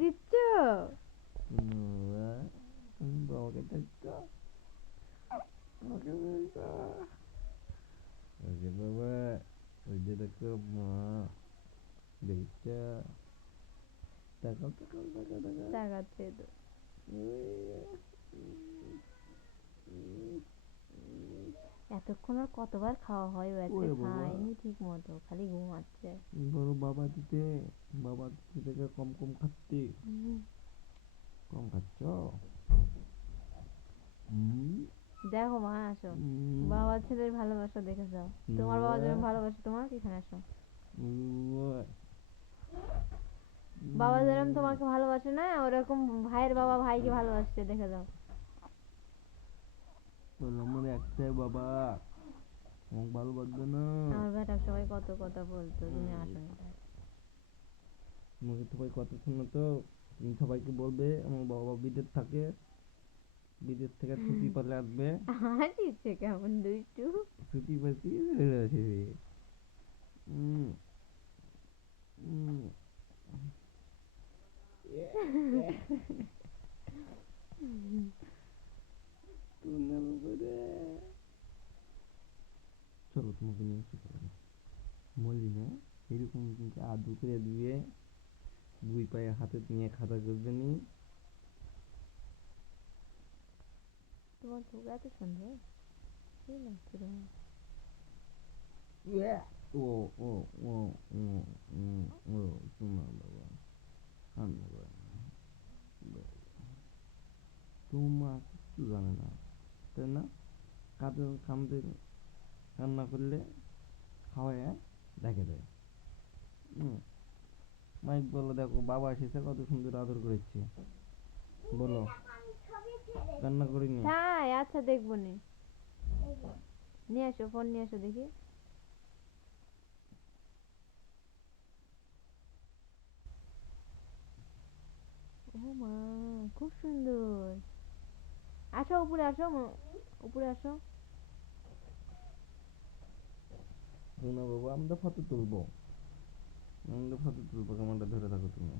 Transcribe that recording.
দিচ্ছ? তুমি বাবাকে দেখছো? আমাকে বলছো? ওকে বাবা, ওই যে দেখো মা, দেখছো? তাকাও তাকাও তাকাও তাকাও। তাকাচ্ছে তো। এতক্ষণ আর কতবার খাওয়া হয়? ও আজকে ওরে বাবা, খায়নি ঠিক মতো, খালি ঘুমাচ্ছে। ধরো বাবা দিতে, বাবা দিতে থেকে কম কম খাচ্ছি। কম খাচ্ছ? দেখো মা, আসো। হুম। বাবা ছেলের ভালোবাসা দেখে যাও। তোমার বাবা যেরকম ভালোবাসে তোমাকে, এখানে আসো। বাবা যেরকম তোমাকে ভালোবাসে না, ওরকম ভাইয়ের বাবা ভাইকে ভালোবাসছে, দেখে যাও। আমার একটাই বাবা, আমাকে ভালোবাসবে না? আমার বেটা সবাই কত কথা বলতো, তুমি আসোনি তাই। তোমাকে সবাই কথা শোনো তো, তুমি সবাইকে বলবে আমার বাবা বিদেশ থাকে, বিদেশ থেকে ছুটি পেলে আসবে। হাসিচ্ছে কেমন দুষ্টু। ছুটি পাচ্ছি চলে আসবে। উম, উম, তোর নাম করে। চলো তোমাকে নিয়ে আসি তাহলে। বললি না এরকম কিন্তু আদর করে দিয়ে দুই পায়ে হাতে নিয়ে খাতা করবে নি। তোমার চোখ এত সুন্দর, কি লাগছে তোমার? ও ও ও ও ও ও তোমার বাবা কান্না করে না। তোমার মা কিচ্ছু জানে না, তাই না? কাঁদে, কান্না করলে খাওয়ায় রেখে দেয়। মাইক বলো, দেখো বাবা এসেছে, কত সুন্দর আদর করেছে। বলো কান্না করিনি? তাই? আচ্ছা, দেখবো নি। নিয়ে আসো, ফোন নিয়ে আসো দেখি। ও মা, খুব সুন্দর। আসো উপরে, আসো উপরে আসো। না বাবা, আমরা ফটো তুলবো, ক্যামেরাটা ধরে থাকো তুমি।